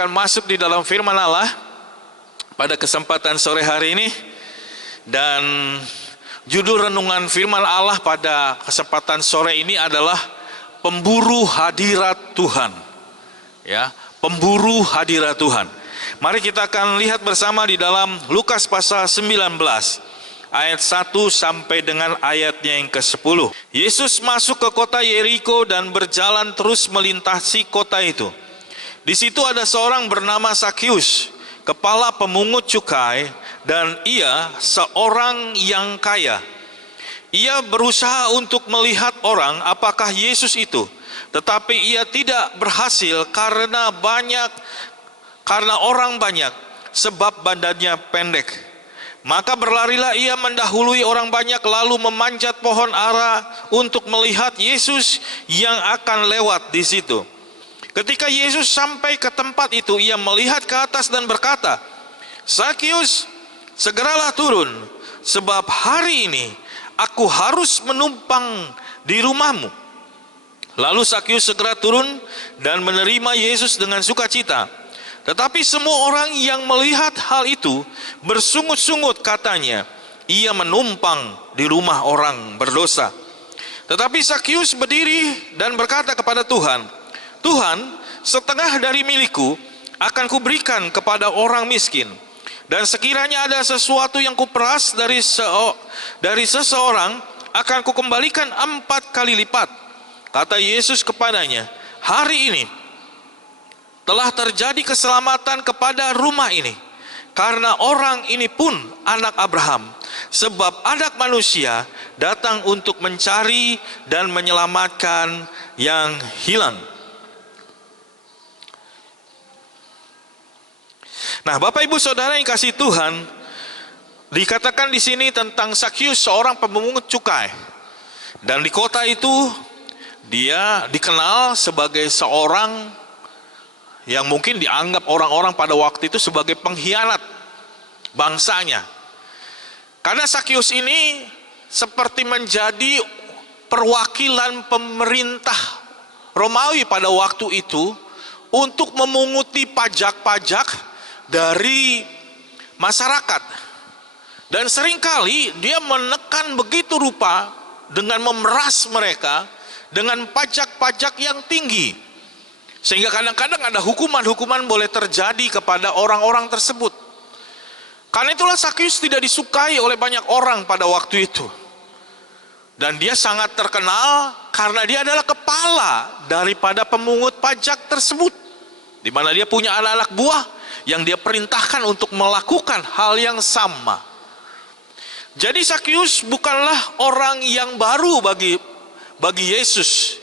akan masuk di dalam firman Allah pada kesempatan sore hari ini. Dan judul renungan firman Allah pada kesempatan sore ini adalah pemburu hadirat Tuhan. Ya, pemburu hadirat Tuhan. Mari kita akan lihat bersama di dalam Lukas pasal 19 ayat 1 sampai dengan ayatnya yang ke-10. Yesus masuk ke kota Yeriko dan berjalan terus melintasi kota itu. Di situ ada seorang bernama Sakius, kepala pemungut cukai, dan ia seorang yang kaya. Ia berusaha untuk melihat orang apakah Yesus itu, tetapi ia tidak berhasil karena orang banyak, sebab badannya pendek. Maka berlarilah ia mendahului orang banyak, lalu memanjat pohon ara untuk melihat Yesus yang akan lewat di situ. Ketika Yesus sampai ke tempat itu, ia melihat ke atas dan berkata, "Sakius, segeralah turun, sebab hari ini aku harus menumpang di rumahmu." Lalu Sakius segera turun dan menerima Yesus dengan sukacita. Tetapi semua orang yang melihat hal itu bersungut-sungut, katanya, ia menumpang di rumah orang berdosa. Tetapi Sakius berdiri dan berkata kepada Tuhan, "Tuhan, setengah dari milikku akan kuberikan kepada orang miskin. Dan sekiranya ada sesuatu yang kuperas dari seseorang, akan kukembalikan 4 kali lipat." Kata Yesus kepadanya, "Hari ini telah terjadi keselamatan kepada rumah ini, karena orang ini pun anak Abraham, sebab Anak Manusia datang untuk mencari dan menyelamatkan yang hilang." Nah, Bapak Ibu Saudara yang kasih Tuhan, dikatakan di sini tentang Sakius, seorang pemungut cukai. Dan di kota itu dia dikenal sebagai seorang yang mungkin dianggap orang-orang pada waktu itu sebagai pengkhianat bangsanya. Karena Sakius ini seperti menjadi perwakilan pemerintah Romawi pada waktu itu untuk memunguti pajak-pajak dari masyarakat. Dan seringkali dia menekan begitu rupa dengan memeras mereka dengan pajak-pajak yang tinggi. Sehingga kadang-kadang ada hukuman-hukuman boleh terjadi kepada orang-orang tersebut. Karena itulah Sakius tidak disukai oleh banyak orang pada waktu itu. Dan dia sangat terkenal karena dia adalah kepala daripada pemungut pajak tersebut. Di mana dia punya anak-anak buah yang dia perintahkan untuk melakukan hal yang sama. Jadi Sakius bukanlah orang yang baru bagi Yesus.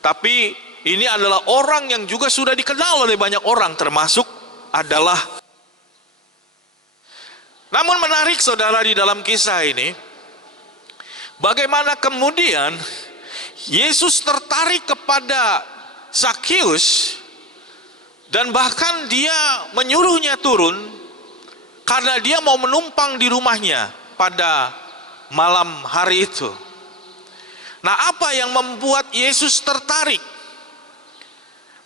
Tapi ini adalah orang yang juga sudah dikenal oleh banyak orang, termasuk adalah. Namun menarik saudara di dalam kisah ini, bagaimana kemudian Yesus tertarik kepada Sakius dan bahkan dia menyuruhnya turun karena dia mau menumpang di rumahnya pada malam hari itu. Nah, apa yang membuat Yesus tertarik?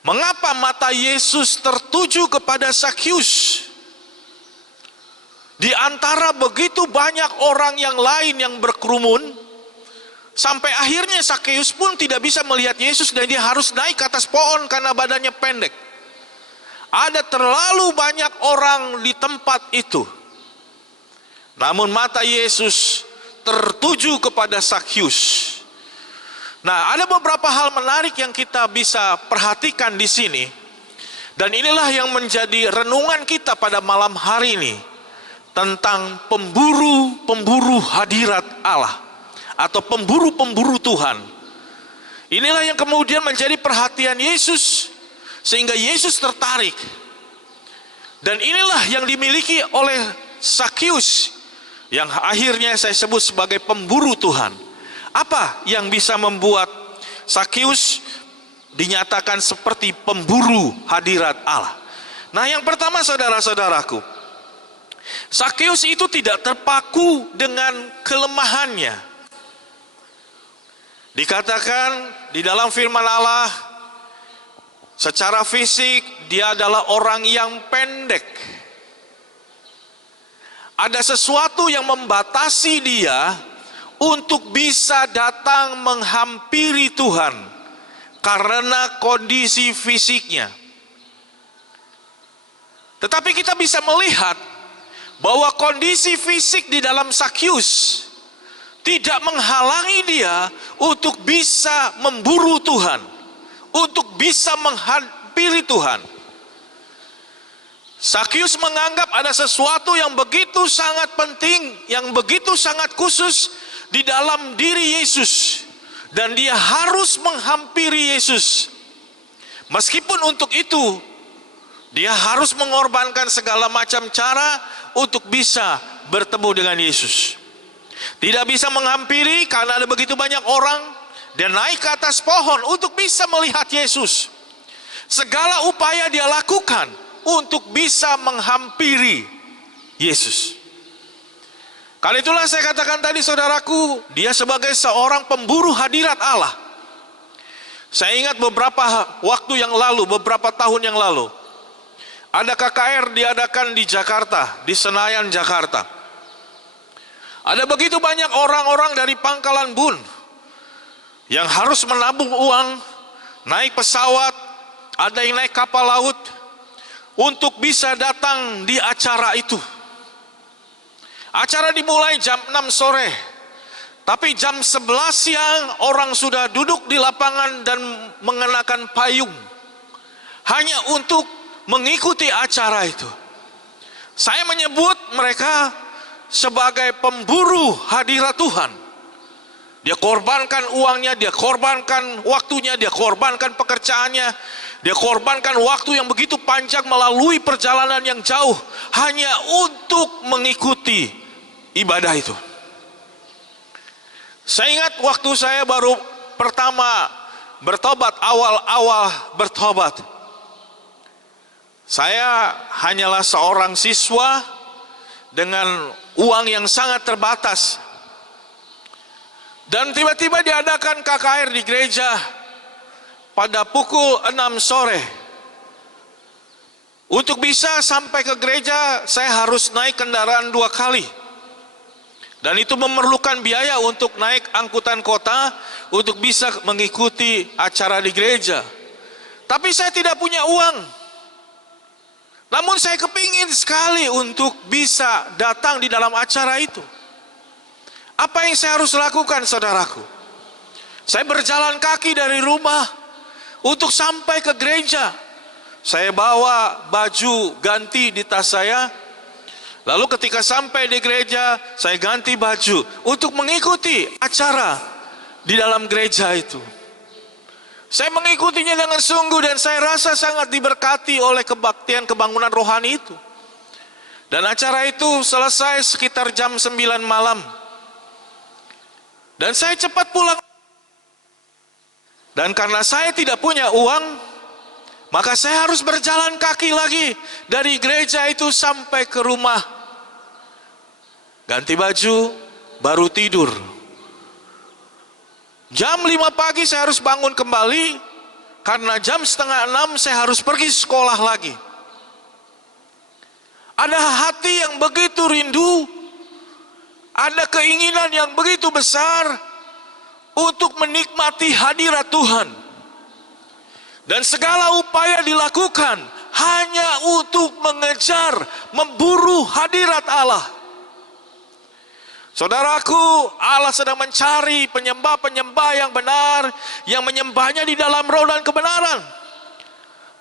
Mengapa mata Yesus tertuju kepada Sakius? Di antara begitu banyak orang yang lain yang berkerumun, sampai akhirnya Sakius pun tidak bisa melihat Yesus dan dia harus naik ke atas pohon karena badannya pendek. Ada terlalu banyak orang di tempat itu. Namun mata Yesus tertuju kepada Sakius. Nah, ada beberapa hal menarik yang kita bisa perhatikan di sini. Dan inilah yang menjadi renungan kita pada malam hari ini. Tentang pemburu-pemburu hadirat Allah. Atau pemburu-pemburu Tuhan. Inilah yang kemudian menjadi perhatian Yesus. Sehingga Yesus tertarik. Dan inilah yang dimiliki oleh Sakius. Yang akhirnya saya sebut sebagai pemburu Tuhan. Apa yang bisa membuat Sakius dinyatakan seperti pemburu hadirat Allah? Nah, yang pertama saudara-saudaraku, Sakius itu tidak terpaku dengan kelemahannya. Dikatakan di dalam firman Allah, Secara fisik dia adalah orang yang pendek. Ada sesuatu yang membatasi dia untuk bisa datang menghampiri Tuhan karena kondisi fisiknya. Tetapi kita bisa melihat bahwa kondisi fisik di dalam Sakyus tidak menghalangi dia untuk bisa memburu Tuhan, untuk bisa menghampiri Tuhan. Sakyus menganggap ada sesuatu yang begitu sangat penting, yang begitu sangat khusus di dalam diri Yesus, dan dia harus menghampiri Yesus. Meskipun untuk itu dia harus mengorbankan segala macam cara untuk bisa bertemu dengan Yesus. Tidak bisa menghampiri karena ada begitu banyak orang, dan naik ke atas pohon untuk bisa melihat Yesus. Segala upaya dia lakukan untuk bisa menghampiri Yesus. Karena itulah saya katakan tadi, saudaraku, dia sebagai seorang pemburu hadirat Allah. Saya ingat beberapa waktu yang lalu, beberapa tahun yang lalu, ada KKR diadakan di Jakarta, di Senayan, Jakarta. Ada begitu banyak orang-orang dari Pangkalan Bun yang harus menabung uang, naik pesawat, ada yang naik kapal laut, untuk bisa datang di acara itu. Acara dimulai jam 6 sore, tapi jam 11 siang orang sudah duduk di lapangan dan mengenakan payung hanya untuk mengikuti acara itu. Saya menyebut mereka sebagai pemburu hadirat Tuhan. Dia korbankan uangnya, dia korbankan waktunya, dia korbankan pekerjaannya, dia korbankan waktu yang begitu panjang melalui perjalanan yang jauh hanya untuk mengikuti ibadah itu. Saya ingat waktu saya baru pertama bertobat, awal-awal bertobat. Saya hanyalah seorang siswa dengan uang yang sangat terbatas. Dan tiba-tiba diadakan KKR di gereja pada pukul 6 sore. Untuk bisa sampai ke gereja, saya harus naik kendaraan 2 kali. Dan itu memerlukan biaya untuk naik angkutan kota untuk bisa mengikuti acara di gereja. Tapi saya tidak punya uang. Namun saya kepingin sekali untuk bisa datang di dalam acara itu. Apa yang saya harus lakukan, saudaraku? Saya berjalan kaki dari rumah untuk sampai ke gereja. Saya bawa baju ganti di tas saya. Lalu ketika sampai di gereja, saya ganti baju untuk mengikuti acara di dalam gereja itu. Saya mengikutinya dengan sungguh, dan saya rasa sangat diberkati oleh kebaktian kebangunan rohani itu. Dan acara itu selesai sekitar jam 9 malam. Dan saya cepat pulang. Dan karena saya tidak punya uang, maka saya harus berjalan kaki lagi dari gereja itu sampai ke rumah. Ganti baju, baru tidur. Jam 5 pagi saya harus bangun kembali, karena jam setengah 6 saya harus pergi sekolah lagi. Ada hati yang begitu rindu, ada keinginan yang begitu besar untuk menikmati hadirat Tuhan. Dan segala upaya dilakukan hanya untuk mengejar, memburu hadirat Allah. Saudaraku, Allah sedang mencari penyembah-penyembah yang benar, yang menyembahnya di dalam roh dan kebenaran.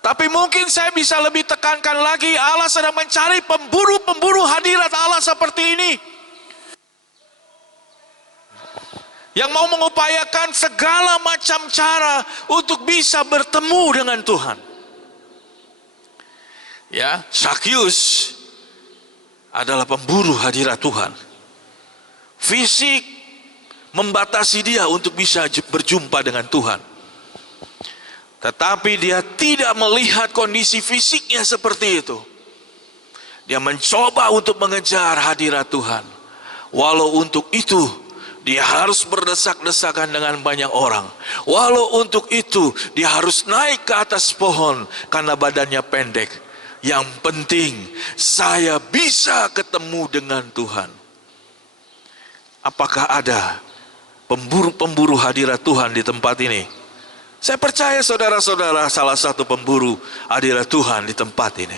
Tapi mungkin saya bisa lebih tekankan lagi, Allah sedang mencari pemburu-pemburu hadirat Allah seperti ini, yang mau mengupayakan segala macam cara untuk bisa bertemu dengan Tuhan. Ya, Sakyus adalah pemburu hadirat Tuhan. Fisik membatasi dia untuk bisa berjumpa dengan Tuhan. Tetapi dia tidak melihat kondisi fisiknya seperti itu. Dia mencoba untuk mengejar hadirat Tuhan. Walau untuk itu Dia harus berdesak-desakan dengan banyak orang. Walau untuk itu dia harus naik ke atas pohon karena badannya pendek. Yang penting saya bisa ketemu dengan Tuhan. Apakah ada pemburu-pemburu hadirat Tuhan di tempat ini? Saya percaya saudara-saudara salah satu pemburu hadirat Tuhan di tempat ini.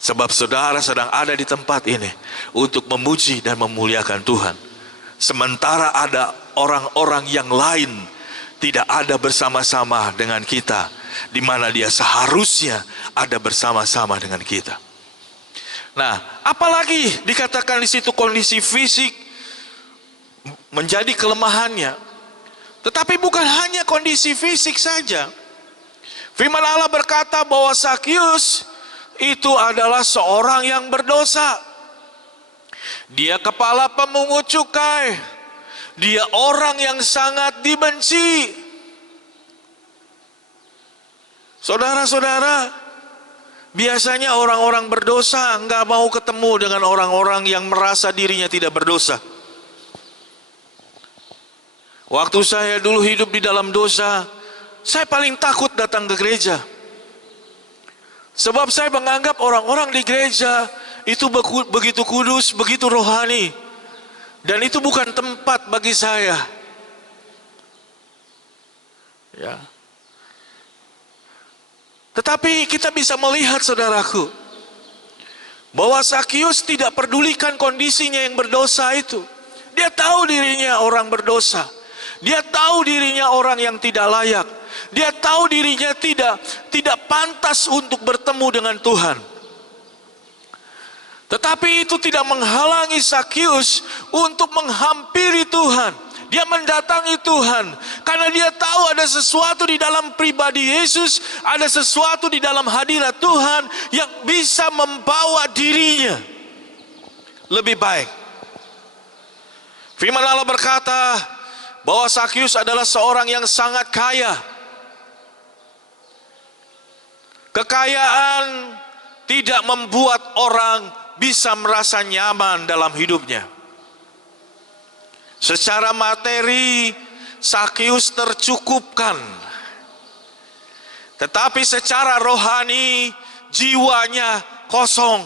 Sebab saudara sedang ada di tempat ini untuk memuji dan memuliakan Tuhan. Sementara ada orang-orang yang lain tidak ada bersama-sama dengan kita, di mana dia seharusnya ada bersama-sama dengan kita. Nah, apalagi dikatakan di situ kondisi fisik menjadi kelemahannya. Tetapi bukan hanya kondisi fisik saja. Firman Allah berkata bahwa Sakyus itu adalah seorang yang berdosa. Dia kepala pemungut cukai. Dia orang yang sangat dibenci. Saudara-saudara, biasanya orang-orang berdosa nggak mau ketemu dengan orang-orang yang merasa dirinya tidak berdosa. Waktu saya dulu hidup di dalam dosa, saya paling takut datang ke gereja. Sebab saya menganggap orang-orang di gereja itu begitu kudus, begitu rohani. Dan itu bukan tempat bagi saya. Ya. Tetapi kita bisa melihat, saudaraku, bahwa Sakyus tidak pedulikan kondisinya yang berdosa itu. Dia tahu dirinya orang berdosa. Dia tahu dirinya orang yang tidak layak. Dia tahu dirinya tidak pantas untuk bertemu dengan Tuhan. Tetapi itu tidak menghalangi Sakyus untuk menghampiri Tuhan. Dia mendatangi Tuhan karena dia tahu ada sesuatu di dalam pribadi Yesus, ada sesuatu di dalam hadirat Tuhan yang bisa membawa dirinya lebih baik. Firman Allah berkata bahwa Sakyus adalah seorang yang sangat kaya. Kekayaan tidak membuat orang bisa merasa nyaman dalam hidupnya. Secara materi Sakyus tercukupkan, tetapi secara rohani jiwanya kosong.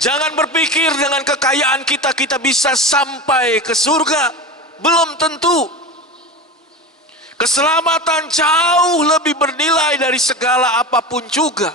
Jangan berpikir dengan kekayaan kita bisa sampai ke surga. Belum tentu. Keselamatan jauh lebih bernilai dari segala apapun juga.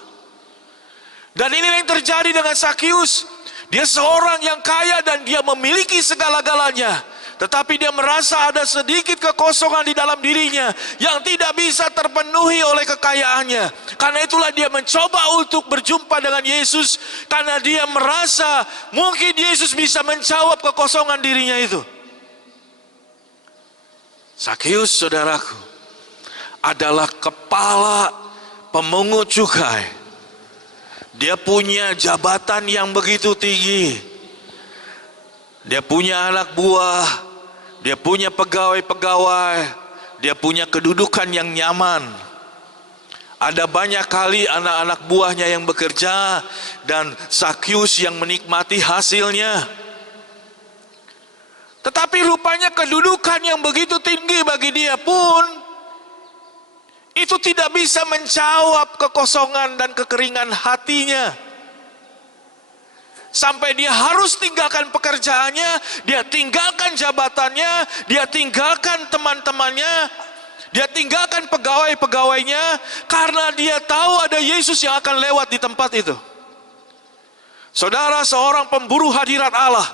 Dan ini yang terjadi dengan Sakyus. Dia seorang yang kaya dan dia memiliki segala-galanya. Tetapi dia merasa ada sedikit kekosongan di dalam dirinya yang tidak bisa terpenuhi oleh kekayaannya. Karena itulah dia mencoba untuk berjumpa dengan Yesus. Karena dia merasa mungkin Yesus bisa menjawab kekosongan dirinya itu. Sakyus, saudaraku, adalah kepala pemungut cukai. Dia punya jabatan yang begitu tinggi. Dia punya anak buah, dia punya pegawai-pegawai, dia punya kedudukan yang nyaman. Ada banyak kali anak-anak buahnya yang bekerja dan Sakyus yang menikmati hasilnya. Tetapi rupanya kedudukan yang begitu tinggi bagi dia pun itu tidak bisa menjawab kekosongan dan kekeringan hatinya. Sampai dia harus tinggalkan pekerjaannya, dia tinggalkan jabatannya, dia tinggalkan teman-temannya, dia tinggalkan pegawai-pegawainya, karena dia tahu ada Yesus yang akan lewat di tempat itu. Saudara, seorang pemburu hadirat Allah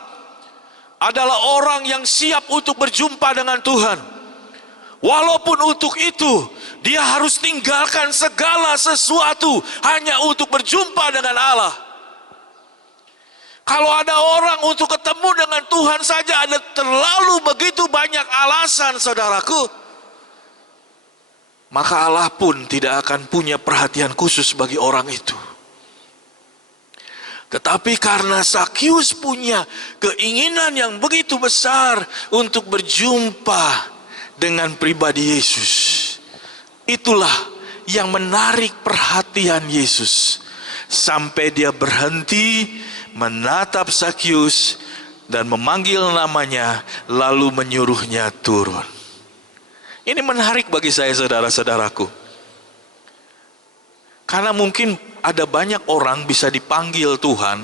adalah orang yang siap untuk berjumpa dengan Tuhan. Walaupun untuk itu dia harus tinggalkan segala sesuatu hanya untuk berjumpa dengan Allah. Kalau ada orang untuk ketemu dengan Tuhan saja ada terlalu begitu banyak alasan, saudaraku. Maka Allah pun tidak akan punya perhatian khusus bagi orang itu. Tetapi karena Sakyus punya keinginan yang begitu besar untuk berjumpa dengan pribadi Yesus, itulah yang menarik perhatian Yesus. Sampai dia berhenti menatap Sakyus dan memanggil namanya, lalu menyuruhnya turun. Ini menarik bagi saya, saudara-saudaraku. Karena mungkin ada banyak orang bisa dipanggil Tuhan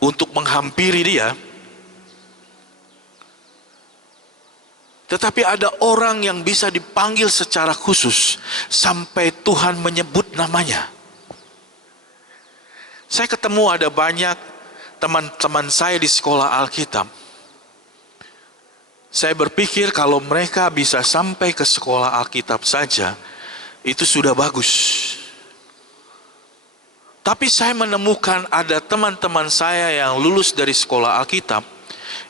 untuk menghampiri dia, tetapi ada orang yang bisa dipanggil secara khusus sampai Tuhan menyebut namanya. Saya ketemu ada banyak teman-teman saya di sekolah Alkitab. Saya berpikir kalau mereka bisa sampai ke sekolah Alkitab saja, itu sudah bagus. Tapi saya menemukan ada teman-teman saya yang lulus dari sekolah Alkitab,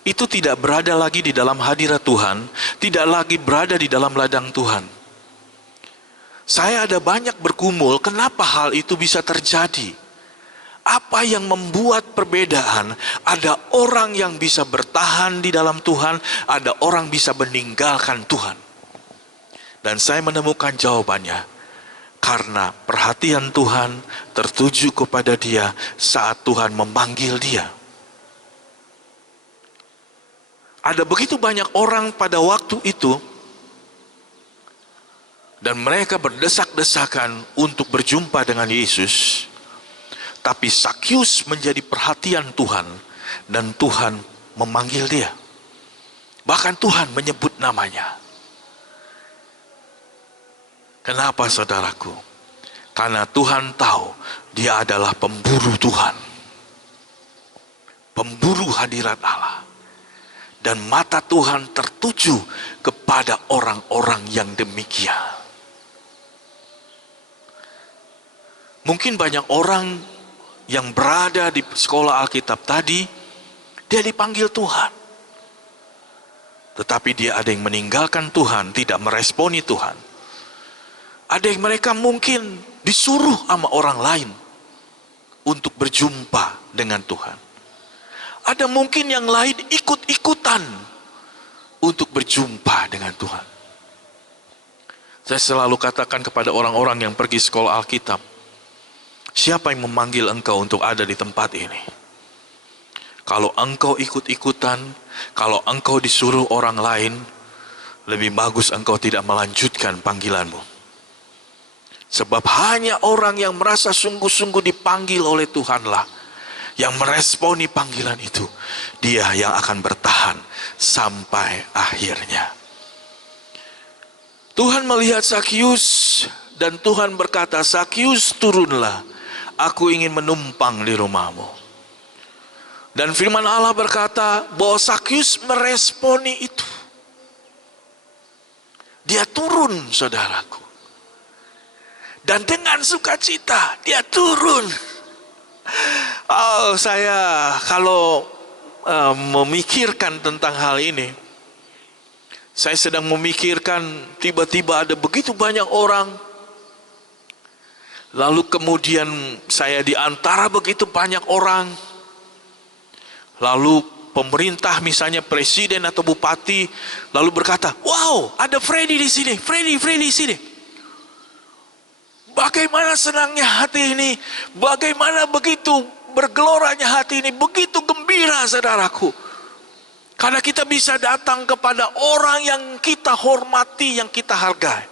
itu tidak berada lagi di dalam hadirat Tuhan, tidak lagi berada di dalam ladang Tuhan. Saya ada banyak bergumul, kenapa hal itu bisa terjadi? Apa yang membuat perbedaan? Ada orang yang bisa bertahan di dalam Tuhan, ada orang bisa meninggalkan Tuhan. Dan saya menemukan jawabannya, karena perhatian Tuhan tertuju kepada dia saat Tuhan memanggil dia. Ada begitu banyak orang pada waktu itu, dan mereka berdesak-desakan untuk berjumpa dengan Yesus. Tapi Sakyus menjadi perhatian Tuhan, dan Tuhan memanggil dia. Bahkan Tuhan menyebut namanya. Kenapa, saudaraku? Karena Tuhan tahu dia adalah pemburu Tuhan, pemburu hadirat Allah. Dan mata Tuhan tertuju kepada orang-orang yang demikian. Mungkin banyak orang yang berada di sekolah Alkitab tadi, dia dipanggil Tuhan. Tetapi dia ada yang meninggalkan Tuhan, tidak meresponi Tuhan. Ada yang mereka mungkin disuruh sama orang lain untuk berjumpa dengan Tuhan. Ada mungkin yang lain ikut-ikutan untuk berjumpa dengan Tuhan. Saya selalu katakan kepada orang-orang yang pergi sekolah Alkitab, siapa yang memanggil engkau untuk ada di tempat ini? Kalau engkau ikut-ikutan, kalau engkau disuruh orang lain, lebih bagus engkau tidak melanjutkan panggilanmu. Sebab hanya orang yang merasa sungguh-sungguh dipanggil oleh Tuhanlah, yang meresponi panggilan itu, dia yang akan bertahan sampai akhirnya. Tuhan melihat Sakyus, dan Tuhan berkata, Sakyus turunlah, aku ingin menumpang di rumahmu. Dan firman Allah berkata bahwa Sakyus meresponi itu. Dia turun, saudaraku. Dan dengan sukacita dia turun. Oh, saya kalau memikirkan tentang hal ini, saya sedang memikirkan tiba-tiba ada begitu banyak orang. Lalu kemudian saya di antara begitu banyak orang. Lalu pemerintah, misalnya presiden atau bupati, lalu berkata, wow, ada Freddy di sini, Freddy di sini. Bagaimana senangnya hati ini, bagaimana begitu bergeloranya hati ini, begitu gembira, saudaraku. Karena kita bisa datang kepada orang yang kita hormati, yang kita hargai.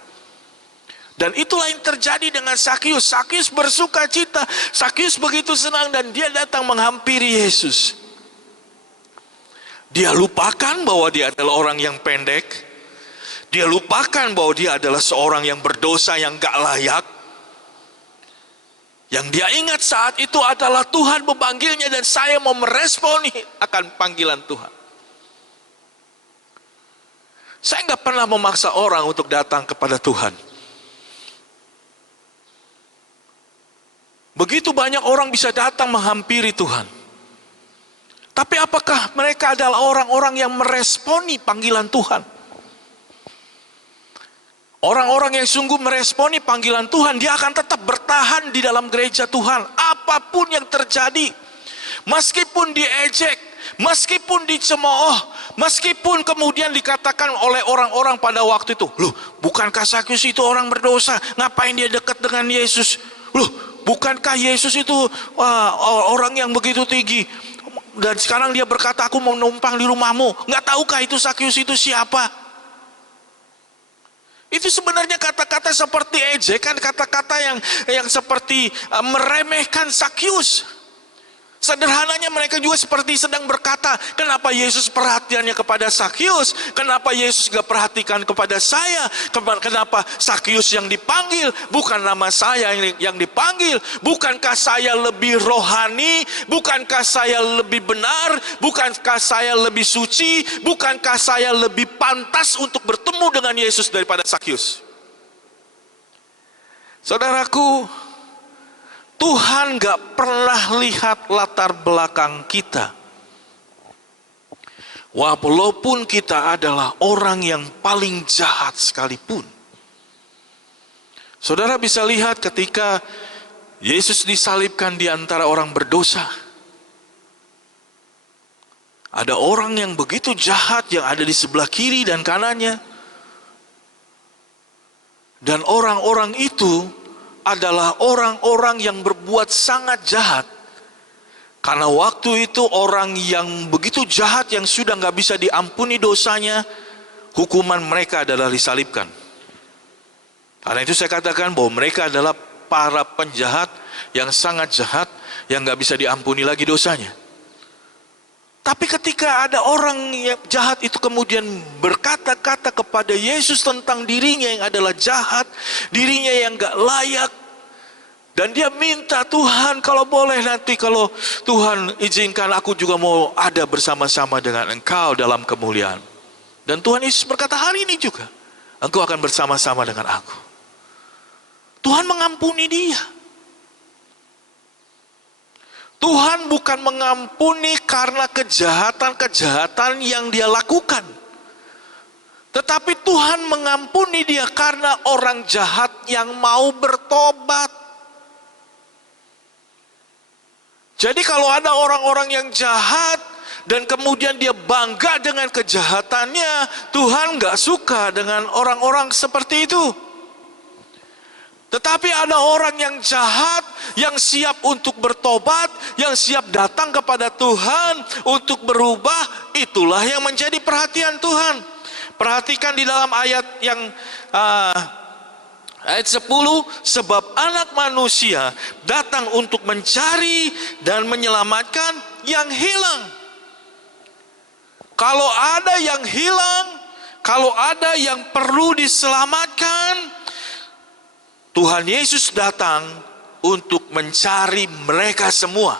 Dan itulah yang terjadi dengan Sakyus. Sakyus bersuka cita, Sakyus begitu senang, dan dia datang menghampiri Yesus. Dia lupakan bahwa dia adalah orang yang pendek. Dia lupakan bahwa dia adalah seorang yang berdosa, yang gak layak. Yang dia ingat saat itu adalah Tuhan memanggilnya, dan saya mau meresponi akan panggilan Tuhan. Saya nggak pernah memaksa orang untuk datang kepada Tuhan. Begitu banyak orang bisa datang menghampiri Tuhan. Tapi apakah mereka adalah orang-orang yang meresponi panggilan Tuhan? Orang-orang yang sungguh meresponi panggilan Tuhan, dia akan tetap bertahan di dalam gereja Tuhan. Apapun yang terjadi, meskipun diejek, meskipun dicemooh, meskipun kemudian dikatakan oleh orang-orang pada waktu itu, loh, bukankah Sakyus itu orang berdosa, ngapain dia dekat dengan Yesus? Loh, bukankah Yesus itu orang yang begitu tinggi? dan sekarang dia berkata, aku mau numpang di rumahmu. Nggak tahukah itu Sakyus itu siapa? Itu sebenarnya kata-kata seperti ejekan, kata-kata yang seperti meremehkan Sakyus. Sederhananya mereka juga seperti sedang berkata, kenapa Yesus perhatiannya kepada Sakyus? Kenapa Yesus gak perhatikan kepada saya? Kenapa Sakyus yang dipanggil? Bukan nama saya yang dipanggil. Bukankah saya lebih rohani? Bukankah saya lebih benar? Bukankah saya lebih suci? Bukankah saya lebih pantas untuk bertemu dengan Yesus daripada Sakyus? Saudaraku, Tuhan gak pernah lihat latar belakang kita. Walaupun kita adalah orang yang paling jahat sekalipun. Saudara bisa lihat ketika Yesus disalibkan di antara orang berdosa. Ada orang yang begitu jahat yang ada di sebelah kiri dan kanannya. Dan orang-orang itu adalah orang-orang yang berbuat sangat jahat. Karena waktu itu orang yang begitu jahat yang sudah gak bisa diampuni dosanya, hukuman mereka adalah disalibkan. Karena itu saya katakan bahwa mereka adalah para penjahat yang sangat jahat, yang gak bisa diampuni lagi dosanya. Tapi ketika ada orang yang jahat itu kemudian berkata-kata kepada Yesus tentang dirinya yang adalah jahat, dirinya yang gak layak, dan dia minta, Tuhan kalau boleh nanti kalau Tuhan izinkan aku juga mau ada bersama-sama dengan Engkau dalam kemuliaan. Dan Tuhan Yesus berkata, hari ini juga Engkau akan bersama-sama dengan aku. Tuhan mengampuni dia. Tuhan bukan mengampuni karena kejahatan-kejahatan yang dia lakukan. Tetapi Tuhan mengampuni dia karena orang jahat yang mau bertobat. Jadi kalau ada orang-orang yang jahat dan kemudian dia bangga dengan kejahatannya, Tuhan gak suka dengan orang-orang seperti itu. Tetapi ada orang yang jahat, yang siap untuk bertobat, yang siap datang kepada Tuhan untuk berubah, itulah yang menjadi perhatian Tuhan. Perhatikan di dalam ayat yang ayat 10, sebab anak manusia datang untuk mencari dan menyelamatkan yang hilang. Kalau ada yang hilang, kalau ada yang perlu diselamatkan, Tuhan Yesus datang untuk mencari mereka semua.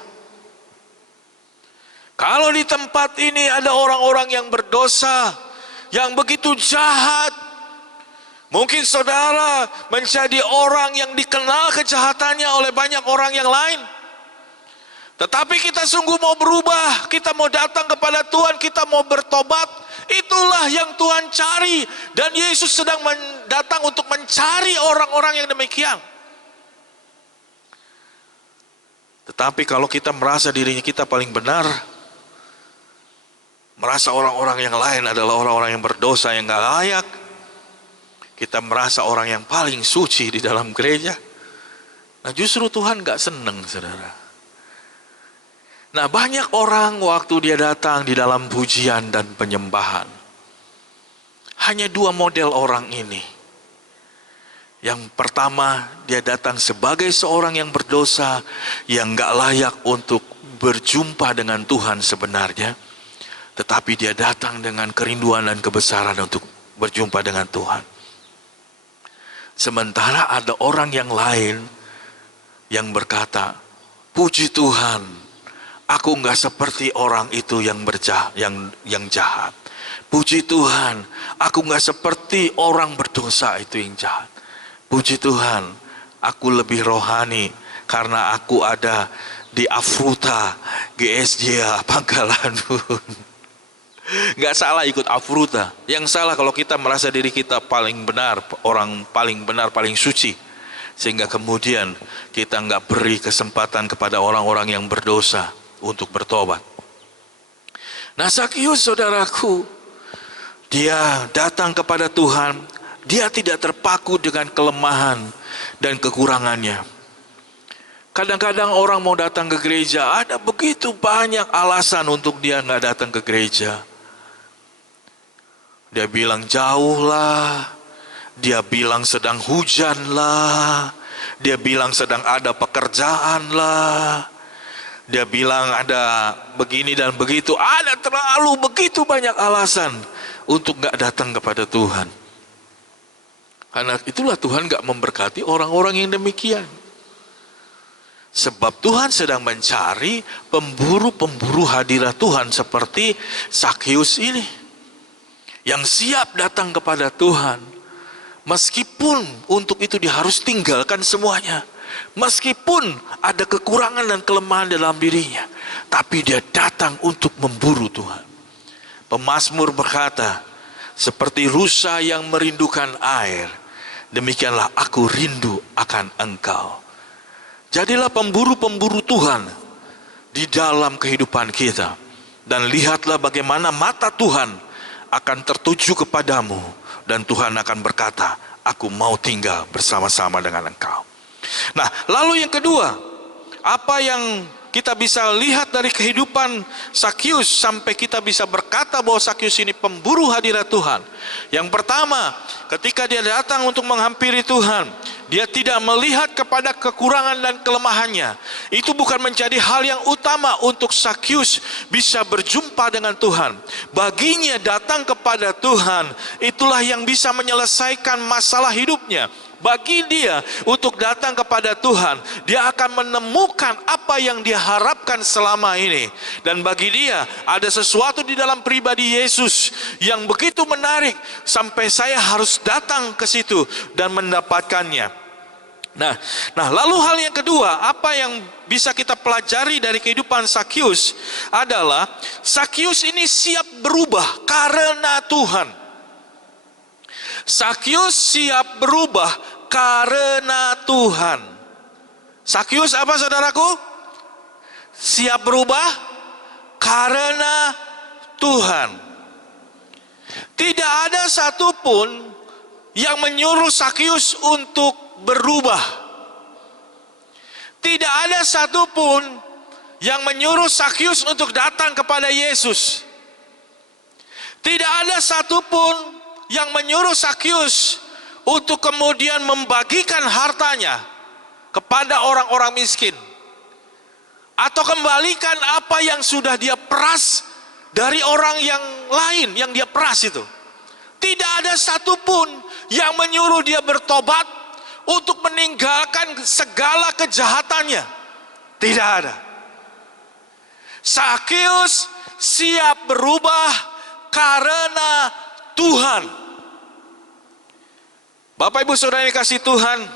Kalau di tempat ini ada orang-orang yang berdosa, yang begitu jahat, mungkin saudara menjadi orang yang dikenal kejahatannya oleh banyak orang yang lain. Tetapi kita sungguh mau berubah, kita mau datang kepada Tuhan, kita mau bertobat. Itulah yang Tuhan cari. Dan Yesus sedang datang untuk mencari orang-orang yang demikian. Tetapi kalau kita merasa dirinya kita paling benar, merasa orang-orang yang lain adalah orang-orang yang berdosa, yang gak layak, kita merasa orang yang paling suci di dalam gereja, nah justru Tuhan gak seneng, saudara. Nah, banyak orang waktu dia datang di dalam pujian dan penyembahan, hanya dua model orang ini. Yang pertama, dia datang sebagai seorang yang berdosa, yang gak layak untuk berjumpa dengan Tuhan sebenarnya, tetapi dia datang dengan kerinduan dan kebesaran untuk berjumpa dengan Tuhan. Sementara ada orang yang lain yang berkata, puji Tuhan, aku gak seperti orang itu yang jahat. Puji Tuhan, aku gak seperti orang berdosa itu yang jahat. Puji Tuhan, aku lebih rohani karena aku ada di Afruta, GSJ, Pangkalan Bun. Gak salah ikut Afruta. Yang salah kalau kita merasa diri kita paling benar, orang paling benar, paling suci, sehingga kemudian kita gak beri kesempatan kepada orang-orang yang berdosa untuk bertobat. Nah, Sakyus, saudaraku, dia datang kepada Tuhan. Dia tidak terpaku dengan kelemahan dan kekurangannya. Kadang-kadang orang mau datang ke gereja, ada begitu banyak alasan untuk dia nggak datang ke gereja. Dia bilang jauh lah, dia bilang sedang hujan lah, dia bilang sedang ada pekerjaan lah, dia bilang ada begini dan begitu. Ada terlalu begitu banyak alasan untuk nggak datang kepada Tuhan. Karena itulah Tuhan nggak memberkati orang-orang yang demikian. Sebab Tuhan sedang mencari pemburu-pemburu hadirat Tuhan seperti Zakheus ini, yang siap datang kepada Tuhan. Meskipun untuk itu dia harus tinggalkan semuanya. Meskipun ada kekurangan dan kelemahan dalam dirinya, tapi dia datang untuk memburu Tuhan. Pemazmur berkata, seperti rusa yang merindukan air, demikianlah aku rindu akan Engkau. Jadilah pemburu-pemburu Tuhan di dalam kehidupan kita. Dan lihatlah bagaimana mata Tuhan akan tertuju kepadamu. Dan Tuhan akan berkata, aku mau tinggal bersama-sama dengan engkau. Nah, lalu yang kedua, apa yang kita bisa lihat dari kehidupan Zakheus sampai kita bisa berkata bahwa Zakheus ini pemburu hadirat Tuhan. Yang pertama, ketika dia datang untuk menghampiri Tuhan, dia tidak melihat kepada kekurangan dan kelemahannya. Itu bukan menjadi hal yang utama untuk Zakheus bisa berjumpa dengan Tuhan. Baginya datang kepada Tuhan, itulah yang bisa menyelesaikan masalah hidupnya. Bagi dia untuk datang kepada Tuhan, dia akan menemukan apa yang dia harapkan selama ini. Dan bagi dia ada sesuatu di dalam pribadi Yesus yang begitu menarik sampai saya harus datang ke situ dan mendapatkannya. Nah, lalu hal yang kedua, apa yang bisa kita pelajari dari kehidupan Zakheus adalah Zakheus ini siap berubah karena Tuhan. Zakheus siap berubah karena Tuhan. Zakheus apa saudaraku? Siap berubah karena Tuhan. Tidak ada satupun yang menyuruh Zakheus untuk berubah. Tidak ada satupun yang menyuruh Zakheus untuk datang kepada Yesus. Tidak ada satupun yang menyuruh Zakheus untuk kemudian membagikan hartanya kepada orang-orang miskin, atau kembalikan apa yang sudah dia peras dari orang yang lain yang dia peras itu. Tidak ada satupun yang menyuruh dia bertobat untuk meninggalkan segala kejahatannya. Tidak ada. Zakheus siap berubah karena Tuhan. Bapak Ibu Saudara yang dikasihi Tuhan,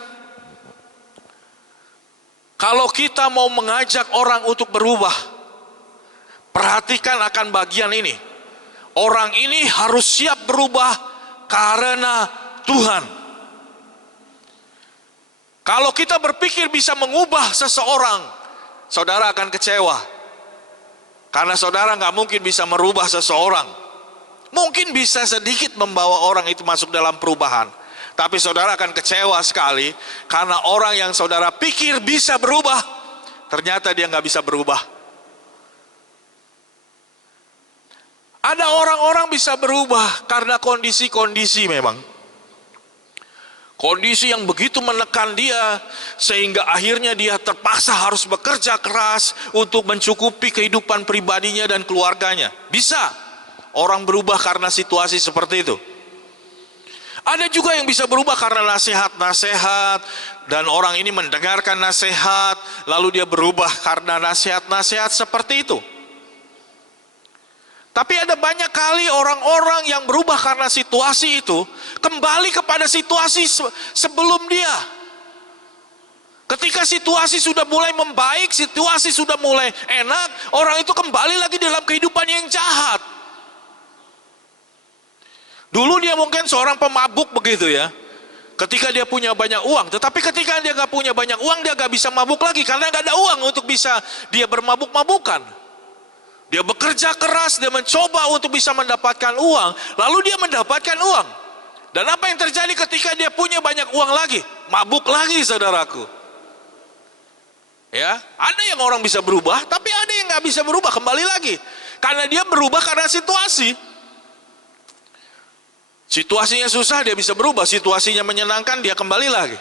kalau kita mau mengajak orang untuk berubah, perhatikan akan bagian ini. Orang ini harus siap berubah karena Tuhan. Kalau kita berpikir bisa mengubah seseorang, saudara akan kecewa. Karena saudara nggak mungkin bisa merubah seseorang. Mungkin bisa sedikit membawa orang itu masuk dalam perubahan. Tapi saudara akan kecewa sekali karena orang yang saudara pikir bisa berubah, ternyata dia nggak bisa berubah. Ada orang-orang bisa berubah karena kondisi-kondisi memang. Kondisi yang begitu menekan dia sehingga akhirnya dia terpaksa harus bekerja keras untuk mencukupi kehidupan pribadinya dan keluarganya. Bisa orang berubah karena situasi seperti itu. Ada juga yang bisa berubah karena nasihat-nasihat, dan orang ini mendengarkan nasihat, lalu dia berubah karena nasihat-nasihat seperti itu. Tapi ada banyak kali orang-orang yang berubah karena situasi itu, kembali kepada situasi sebelum dia. Ketika situasi sudah mulai membaik, situasi sudah mulai enak, orang itu kembali lagi dalam kehidupan yang jahat. Dulu dia mungkin seorang pemabuk begitu ya. Ketika dia punya banyak uang, tetapi ketika dia gak punya banyak uang, dia gak bisa mabuk lagi karena gak ada uang untuk bisa dia bermabuk-mabukan. Dia bekerja keras, dia mencoba untuk bisa mendapatkan uang, lalu dia mendapatkan uang. Dan apa yang terjadi ketika dia punya banyak uang lagi? Mabuk lagi, saudaraku. Ya, ada yang orang bisa berubah, tapi ada yang nggak bisa berubah, kembali lagi. Karena dia berubah karena situasi. Situasinya susah, dia bisa berubah. Situasinya menyenangkan, dia kembali lagi.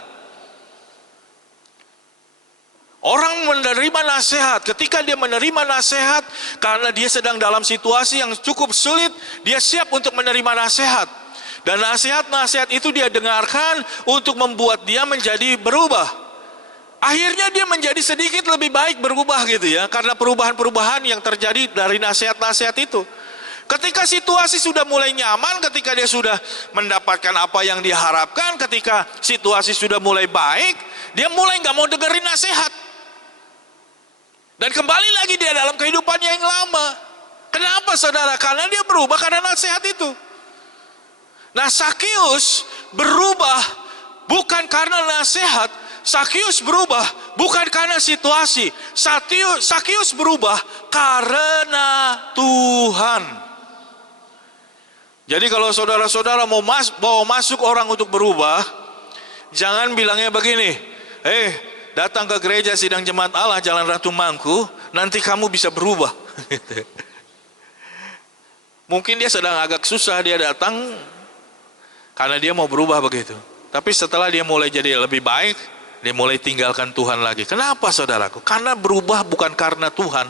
Orang menerima nasihat, ketika dia menerima nasihat, karena dia sedang dalam situasi yang cukup sulit, dia siap untuk menerima nasihat. Dan nasihat-nasihat itu dia dengarkan untuk membuat dia menjadi berubah. Akhirnya dia menjadi sedikit lebih baik berubah gitu ya, karena perubahan-perubahan yang terjadi dari nasihat-nasihat itu. Ketika situasi sudah mulai nyaman, ketika dia sudah mendapatkan apa yang dia harapkan, ketika situasi sudah mulai baik, dia mulai nggak mau dengerin nasihat. Dan kembali lagi dia dalam kehidupannya yang lama. Kenapa saudara? Karena dia berubah karena nasihat itu. Nah, Sakius berubah bukan karena nasihat. Sakius berubah bukan karena situasi. Sakius berubah karena Tuhan. Jadi kalau saudara-saudara mau bawa masuk orang untuk berubah, jangan bilangnya begini, datang ke gereja sidang jemaat Allah Jalan Ratu Mangku, nanti kamu bisa berubah. Mungkin dia sedang agak susah, dia datang karena dia mau berubah begitu. Tapi setelah dia mulai jadi lebih baik, dia mulai tinggalkan Tuhan lagi. Kenapa saudaraku? Karena berubah bukan karena Tuhan,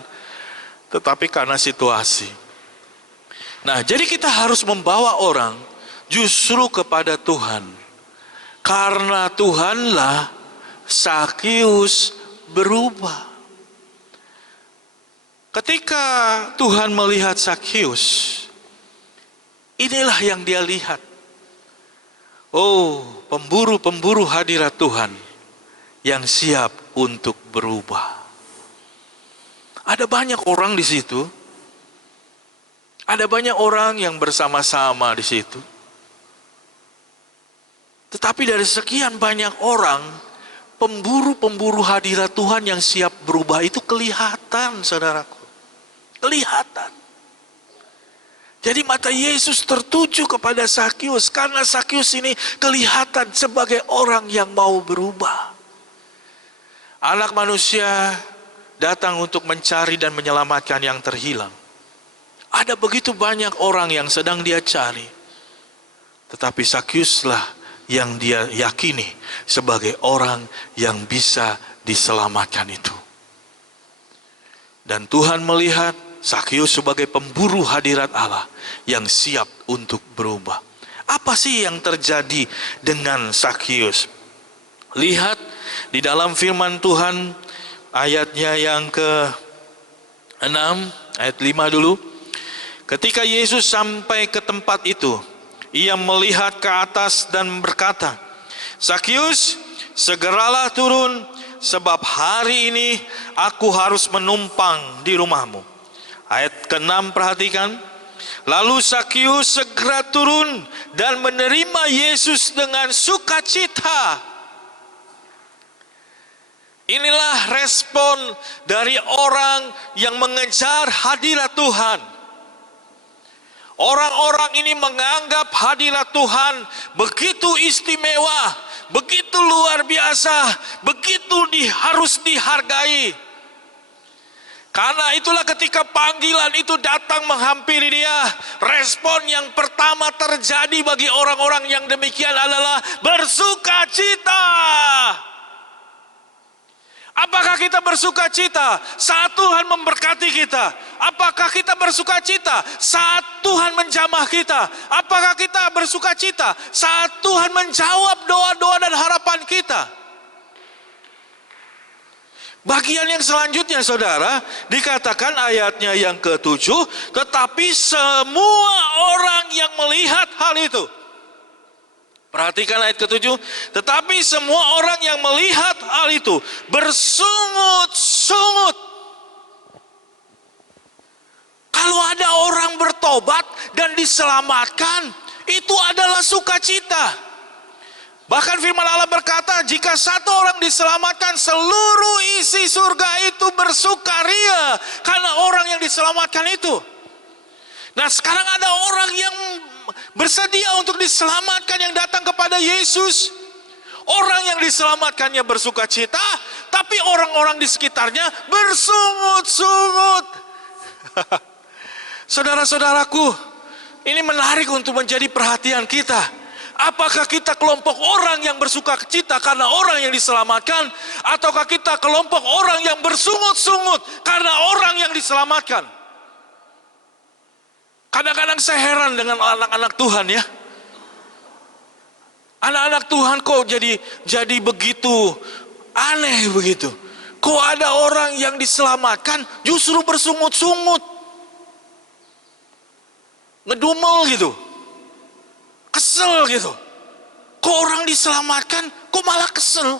tetapi karena situasi. Nah, jadi kita harus membawa orang justru kepada Tuhan. Karena Tuhanlah Sakius berubah. Ketika Tuhan melihat Sakius, inilah yang dia lihat. Oh, pemburu-pemburu hadirat Tuhan yang siap untuk berubah. Ada banyak orang di situ. Ada banyak orang yang bersama-sama di situ. Tetapi dari sekian banyak orang, pemburu-pemburu hadirat Tuhan yang siap berubah itu kelihatan, saudaraku. Kelihatan. Jadi mata Yesus tertuju kepada Sakius karena Sakius ini kelihatan sebagai orang yang mau berubah. Anak manusia datang untuk mencari dan menyelamatkan yang terhilang. Ada begitu banyak orang yang sedang dia cari. Tetapi Sakiuslah yang dia yakini sebagai orang yang bisa diselamatkan itu. Dan Tuhan melihat Sakius sebagai pemburu hadirat Allah yang siap untuk berubah. Apa sih yang terjadi dengan Sakius? Lihat di dalam firman Tuhan ayatnya yang ke-6, ayat 5 dulu. Ketika Yesus sampai ke tempat itu, ia melihat ke atas dan berkata, Sakius, segeralah turun, sebab hari ini aku harus menumpang di rumahmu. Ayat ke-6 perhatikan. Lalu Sakius segera turun dan menerima Yesus dengan sukacita. Inilah respon dari orang yang mengejar hadirat Tuhan. Orang-orang ini menganggap hadirat Tuhan begitu istimewa, begitu luar biasa, begitu harus dihargai. Karena itulah ketika panggilan itu datang menghampiri dia, respon yang pertama terjadi bagi orang-orang yang demikian adalah bersukacita. Apakah kita bersukacita saat Tuhan memberkati kita? Apakah kita bersukacita saat Tuhan menjamah kita? Apakah kita bersukacita saat Tuhan menjawab doa-doa dan harapan kita? Bagian yang selanjutnya saudara, dikatakan ayatnya yang ke-7, tetapi semua orang yang melihat hal itu. Perhatikan ayat ke-7, tetapi semua orang yang melihat hal itu bersungut-sungut. Kalau ada orang bertobat dan diselamatkan, itu adalah sukacita. Bahkan firman Allah berkata, jika satu orang diselamatkan, seluruh isi surga itu bersukaria karena orang yang diselamatkan itu. Nah, sekarang ada orang yang bersedia untuk diselamatkan yang datang kepada Yesus. Orang yang diselamatkannya bersukacita, tapi orang-orang di sekitarnya bersungut-sungut. Saudara-saudaraku, ini menarik untuk menjadi perhatian kita. Apakah kita kelompok orang yang bersuka cita karena orang yang diselamatkan, ataukah kita kelompok orang yang bersungut-sungut karena orang yang diselamatkan? Kadang-kadang saya heran dengan anak-anak Tuhan ya. Anak-anak Tuhan kok jadi begitu aneh begitu. Kok ada orang yang diselamatkan justru bersungut-sungut, ngedumel gitu, kesel gitu. Kok orang diselamatkan kok malah kesel?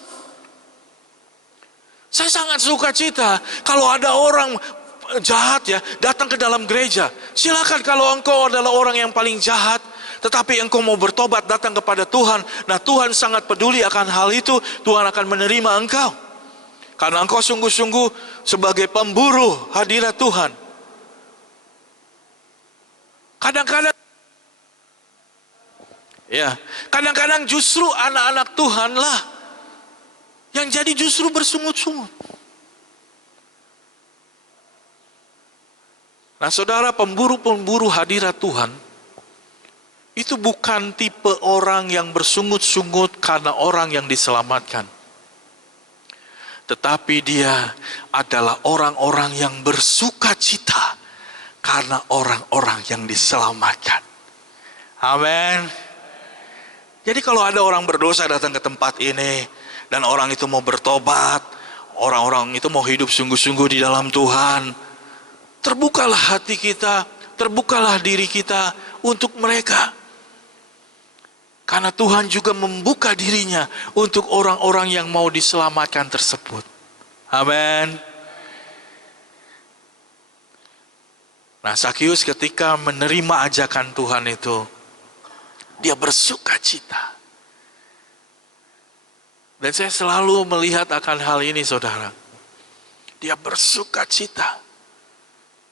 Saya sangat suka cita kalau ada orang jahat ya datang ke dalam gereja. Silakan kalau engkau adalah orang yang paling jahat, tetapi engkau mau bertobat datang kepada Tuhan. Nah, Tuhan sangat peduli akan hal itu. Tuhan akan menerima engkau. Karena engkau sungguh-sungguh sebagai pemburu hadirat Tuhan. Kadang-kadang justru anak-anak Tuhan lah yang jadi justru bersungut-sungut. Nah, saudara, pemburu-pemburu hadirat Tuhan itu bukan tipe orang yang bersungut-sungut karena orang yang diselamatkan. Tetapi dia adalah orang-orang yang bersuka cita karena orang-orang yang diselamatkan. Amin. Jadi kalau ada orang berdosa datang ke tempat ini dan orang itu mau bertobat, orang-orang itu mau hidup sungguh-sungguh di dalam Tuhan, terbukalah hati kita, terbukalah diri kita untuk mereka. Karena Tuhan juga membuka dirinya untuk orang-orang yang mau diselamatkan tersebut. Amin. Nah, Sakius ketika menerima ajakan Tuhan itu, dia bersuka cita. Dan saya selalu melihat akan hal ini, saudara. Dia bersuka cita.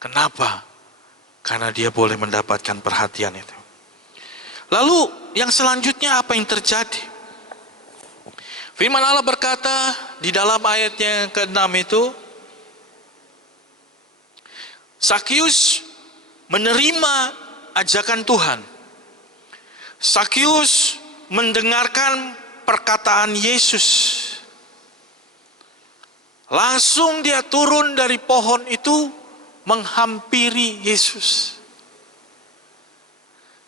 Kenapa? Karena dia boleh mendapatkan perhatian itu. Lalu yang selanjutnya apa yang terjadi? Firman Allah berkata di dalam ayatnya yang ke-6 itu, Sakius menerima ajakan Tuhan. Sakius mendengarkan perkataan Yesus. Langsung dia turun dari pohon itu menghampiri Yesus.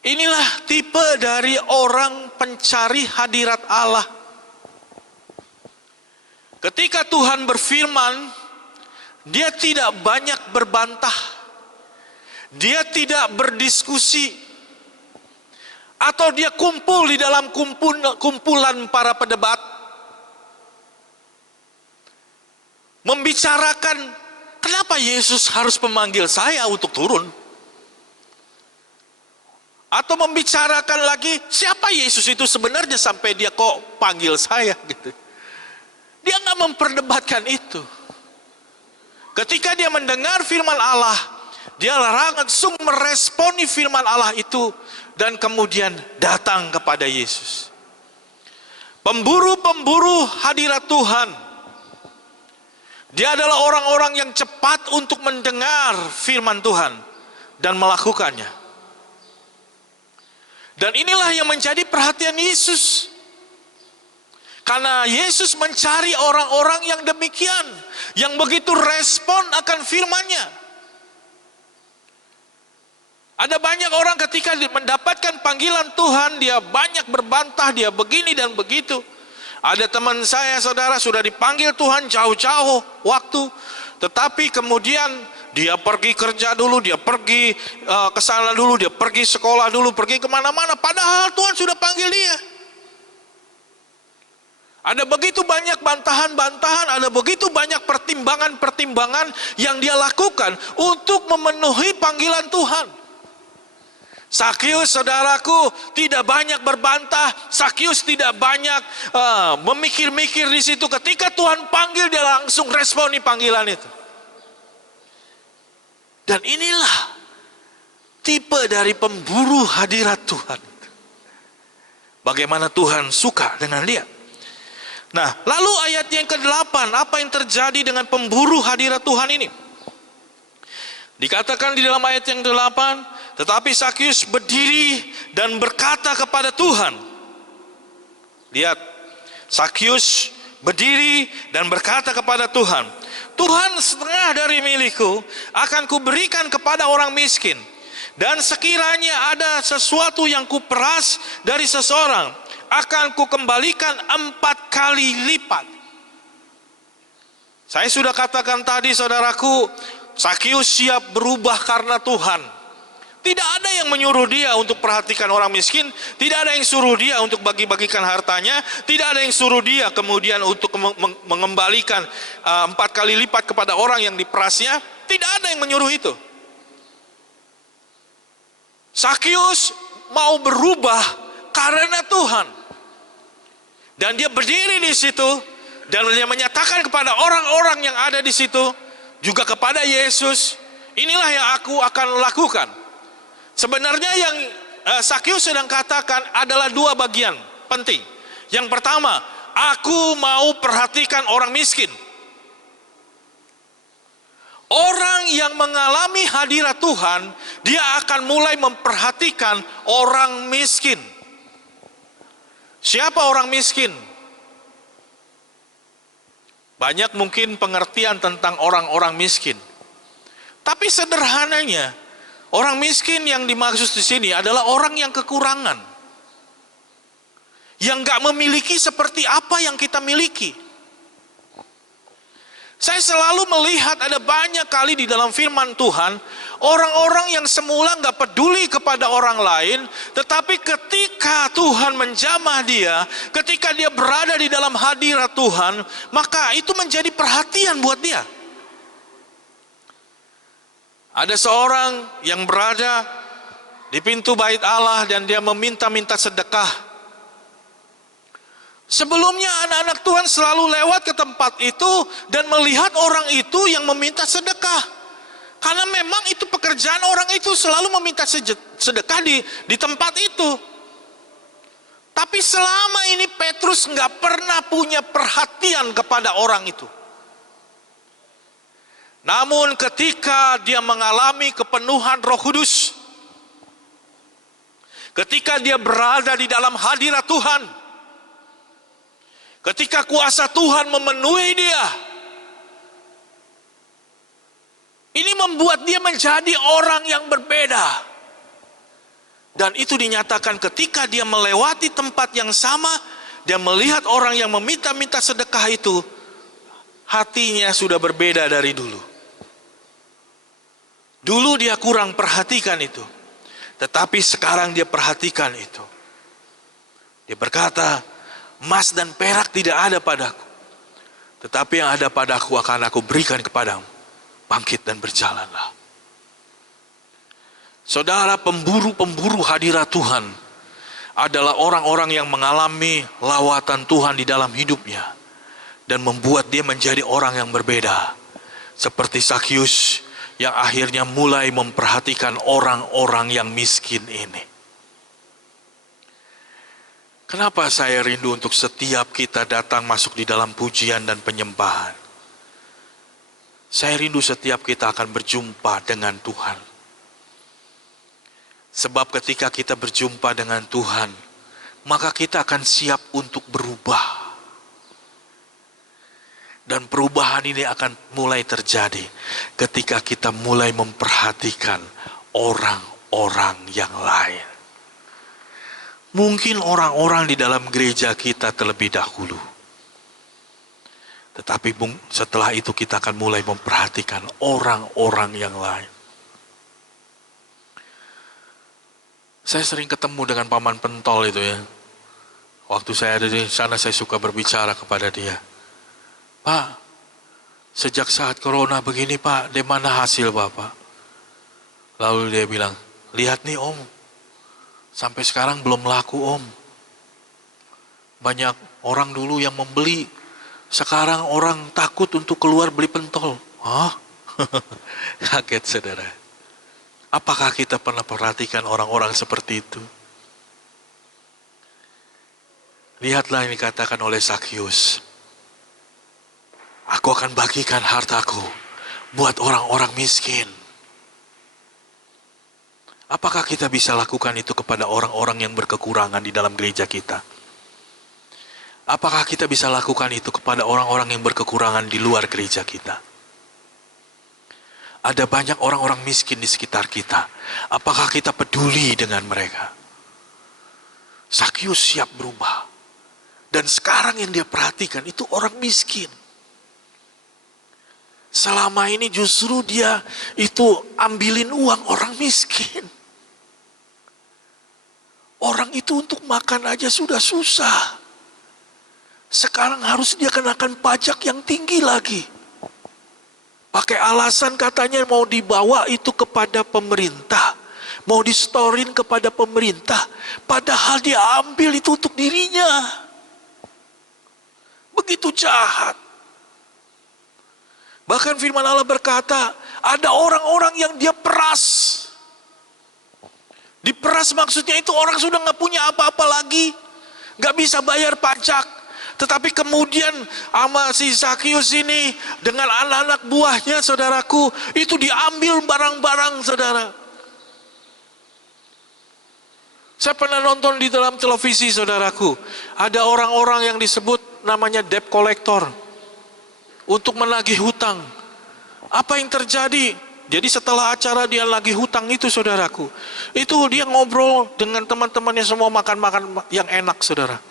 Inilah tipe dari orang pencari hadirat Allah. Ketika Tuhan berfirman, dia tidak banyak berbantah. Dia tidak berdiskusi. Atau dia kumpul di dalam kumpulan para pedebat. Membicarakan, kenapa Yesus harus memanggil saya untuk turun? Atau membicarakan lagi, siapa Yesus itu sebenarnya sampai dia kok panggil saya gitu. Dia nggak memperdebatkan itu. Ketika dia mendengar firman Allah, dia langsung meresponi firman Allah itu dan kemudian datang kepada Yesus. Pemburu-pemburu hadirat Tuhan, dia adalah orang-orang yang cepat untuk mendengar firman Tuhan dan melakukannya. Dan inilah yang menjadi perhatian Yesus. Karena Yesus mencari orang-orang yang demikian, yang begitu respon akan firman-Nya. Ada banyak orang ketika mendapatkan panggilan Tuhan, dia banyak berbantah, dia begini dan begitu. Ada teman saya, saudara, sudah dipanggil Tuhan jauh-jauh waktu, tetapi kemudian dia pergi kerja dulu, dia pergi ke sana dulu, dia pergi sekolah dulu, pergi kemana-mana. Padahal Tuhan sudah panggil dia. Ada begitu banyak bantahan-bantahan, ada begitu banyak pertimbangan-pertimbangan yang dia lakukan untuk memenuhi panggilan Tuhan. Sakius, saudaraku, tidak banyak berbantah. Sakius tidak banyak memikir-mikir di situ. Ketika Tuhan panggil, dia langsung responi panggilan itu. Dan inilah tipe dari pemburu hadirat Tuhan. Bagaimana Tuhan suka dengan dia. Nah, lalu ayat yang ke-8, apa yang terjadi dengan pemburu hadirat Tuhan ini? Dikatakan di dalam ayat yang ke-8, tetapi Sakyus berdiri dan berkata kepada Tuhan. Lihat, Sakyus berdiri dan berkata kepada Tuhan, Tuhan, setengah dari milikku akan kuberikan kepada orang miskin. Dan sekiranya ada sesuatu yang kuperas dari seseorang, akan kukembalikan 4 kali lipat. Saya sudah katakan tadi, saudaraku, Sakyus siap berubah karena Tuhan. Tidak ada yang menyuruh dia untuk perhatikan orang miskin, tidak ada yang suruh dia untuk bagi-bagikan hartanya, tidak ada yang suruh dia kemudian untuk mengembalikan 4 kali lipat kepada orang yang diperasnya. Tidak ada yang menyuruh itu. Sakyus mau berubah karena Tuhan. Dan dia berdiri di situ dan dia menyatakan kepada orang-orang yang ada di situ, juga kepada Yesus, inilah yang aku akan lakukan. Sebenarnya yang Sakyus sedang katakan adalah 2 bagian penting. Yang pertama, aku mau perhatikan orang miskin. Orang yang mengalami hadirat Tuhan, dia akan mulai memperhatikan orang miskin. Siapa orang miskin? Banyak mungkin pengertian tentang orang-orang miskin. Tapi sederhananya, orang miskin yang dimaksud di sini adalah orang yang kekurangan. Yang gak memiliki seperti apa yang kita miliki. Saya selalu melihat ada banyak kali di dalam firman Tuhan, orang-orang yang semula gak peduli kepada orang lain, tetapi ketika Tuhan menjamah dia, ketika dia berada di dalam hadirat Tuhan, maka itu menjadi perhatian buat dia. Ada seorang yang berada di pintu bait Allah dan dia meminta-minta sedekah. Sebelumnya anak-anak Tuhan selalu lewat ke tempat itu dan melihat orang itu yang meminta sedekah. Karena memang itu pekerjaan orang itu, selalu meminta sedekah di tempat itu. Tapi selama ini Petrus nggak pernah punya perhatian kepada orang itu. Namun ketika dia mengalami kepenuhan Roh Kudus, ketika dia berada di dalam hadirat Tuhan, ketika kuasa Tuhan memenuhi dia, ini membuat dia menjadi orang yang berbeda. Dan itu dinyatakan ketika dia melewati tempat yang sama, dia melihat orang yang meminta-minta sedekah itu, hatinya sudah berbeda dari dulu. Dulu dia kurang perhatikan itu, tetapi sekarang dia perhatikan itu. Dia berkata, emas dan perak tidak ada padaku, tetapi yang ada padaku akan aku berikan kepadamu. Bangkit dan berjalanlah. Saudara, pemburu-pemburu hadirat Tuhan adalah orang-orang yang mengalami lawatan Tuhan di dalam hidupnya dan membuat dia menjadi orang yang berbeda. Seperti Sakyus yang akhirnya mulai memperhatikan orang-orang yang miskin ini. Kenapa saya rindu untuk setiap kita datang masuk di dalam pujian dan penyembahan? Saya rindu setiap kita akan berjumpa dengan Tuhan. Sebab ketika kita berjumpa dengan Tuhan, maka kita akan siap untuk berubah. Dan perubahan ini akan mulai terjadi ketika kita mulai memperhatikan orang-orang yang lain. Mungkin orang-orang di dalam gereja kita terlebih dahulu. Tetapi setelah itu kita akan mulai memperhatikan orang-orang yang lain. Saya sering ketemu dengan paman pentol itu ya. Waktu saya ada di sana saya suka berbicara kepada dia. Pak, sejak saat corona begini Pak, di mana hasil Bapak? Lalu dia bilang, lihat nih Om, sampai sekarang belum laku Om. Banyak orang dulu yang membeli, sekarang orang takut untuk keluar beli pentol. Hah? Kaget saudara. Apakah kita pernah perhatikan orang-orang seperti itu? Lihatlah yang dikatakan oleh Sakyus. Aku akan bagikan hartaku buat orang-orang miskin. Apakah kita bisa lakukan itu kepada orang-orang yang berkekurangan di dalam gereja kita? Apakah kita bisa lakukan itu kepada orang-orang yang berkekurangan di luar gereja kita? Ada banyak orang-orang miskin di sekitar kita. Apakah kita peduli dengan mereka? Sakyus siap berubah. Dan sekarang yang dia perhatikan itu orang miskin. Selama ini justru dia itu ambilin uang orang miskin. Orang itu untuk makan aja sudah susah. Sekarang harus dia kenakan pajak yang tinggi lagi. Pakai alasan katanya mau dibawa itu kepada pemerintah. Mau distorin kepada pemerintah. Padahal dia ambil itu untuk dirinya. Begitu jahat. Bahkan firman Allah berkata, ada orang-orang yang dia peras. Diperas maksudnya itu orang sudah gak punya apa-apa lagi. Gak bisa bayar pajak. Tetapi kemudian sama si Sakyus ini dengan anak-anak buahnya saudaraku, itu diambil barang-barang saudara. Saya pernah nonton di dalam televisi saudaraku. Ada orang-orang yang disebut namanya debt collector. Untuk menagih hutang. Apa yang terjadi? Jadi setelah acara dia lagi hutang itu saudaraku. Itu dia ngobrol dengan teman-temannya semua makan-makan yang enak saudara.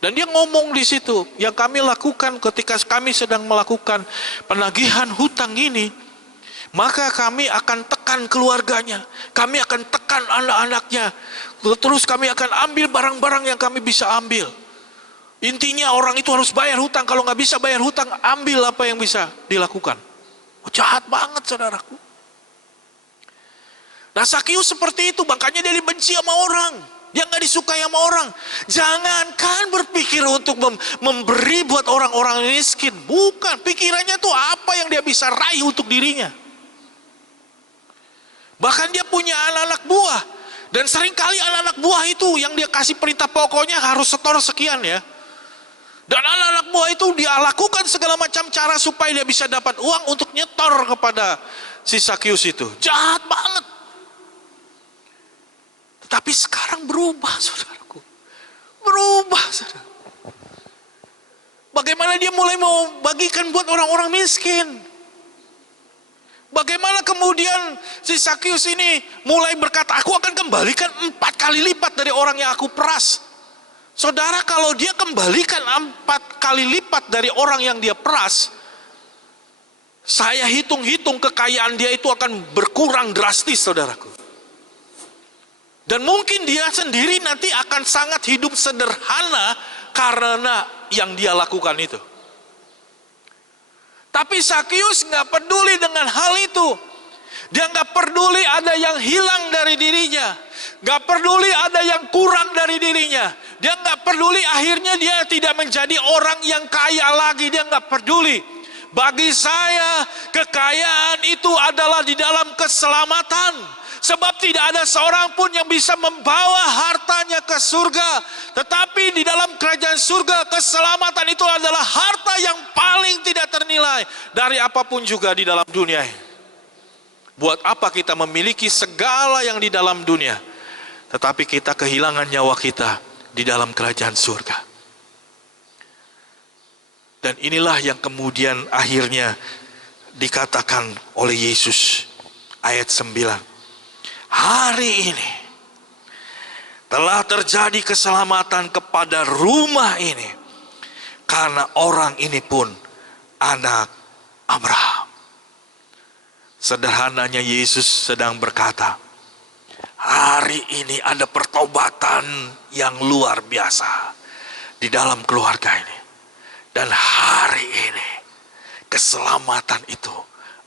Dan dia ngomong di situ, yang kami lakukan ketika kami sedang melakukan penagihan hutang ini, maka kami akan tekan keluarganya, kami akan tekan anak-anaknya, terus kami akan ambil barang-barang yang kami bisa ambil. Intinya orang itu harus bayar hutang. Kalau nggak bisa bayar hutang, ambil apa yang bisa dilakukan. Oh, jahat banget saudaraku. Nah Sakyus seperti itu, makanya dia dibenci sama orang. Dia nggak disukai sama orang. Jangankan berpikir untuk memberi buat orang-orang miskin. Bukan, pikirannya tuh apa yang dia bisa raih untuk dirinya. Bahkan dia punya anak-anak buah. Dan seringkali anak-anak buah itu yang dia kasih perintah pokoknya harus setor sekian ya. Dan anak-anak buah itu dia lakukan segala macam cara supaya dia bisa dapat uang untuk nyetor kepada si Sakyus itu. Jahat banget. Tetapi sekarang berubah saudaraku. Berubah saudara. Bagaimana dia mulai mau bagikan buat orang-orang miskin. Bagaimana kemudian si Sakyus ini mulai berkata, aku akan kembalikan 4 kali lipat dari orang yang aku peras. Saudara, kalau dia kembalikan 4 kali lipat dari orang yang dia peras, saya hitung-hitung kekayaan dia itu akan berkurang drastis saudaraku. Dan mungkin dia sendiri nanti akan sangat hidup sederhana karena yang dia lakukan itu. Tapi Sakyus gak peduli dengan hal itu. Dia gak peduli ada yang hilang dari dirinya. Gak peduli ada yang kurang dari dirinya. Dia gak peduli akhirnya dia tidak menjadi orang yang kaya lagi. Dia gak peduli. Bagi saya kekayaan itu adalah di dalam keselamatan. Sebab tidak ada seorang pun yang bisa membawa hartanya ke surga. Tetapi di dalam kerajaan surga keselamatan itu adalah harta yang paling tidak ternilai dari apapun juga di dalam dunia. Buat apa kita memiliki segala yang di dalam dunia, tetapi kita kehilangan nyawa kita di dalam kerajaan surga. Dan inilah yang kemudian akhirnya dikatakan oleh Yesus ayat 9. Hari ini telah terjadi keselamatan kepada rumah ini karena orang ini pun anak Abraham. Sederhananya Yesus sedang berkata, hari ini ada pertobatan yang luar biasa di dalam keluarga ini. Dan hari ini keselamatan itu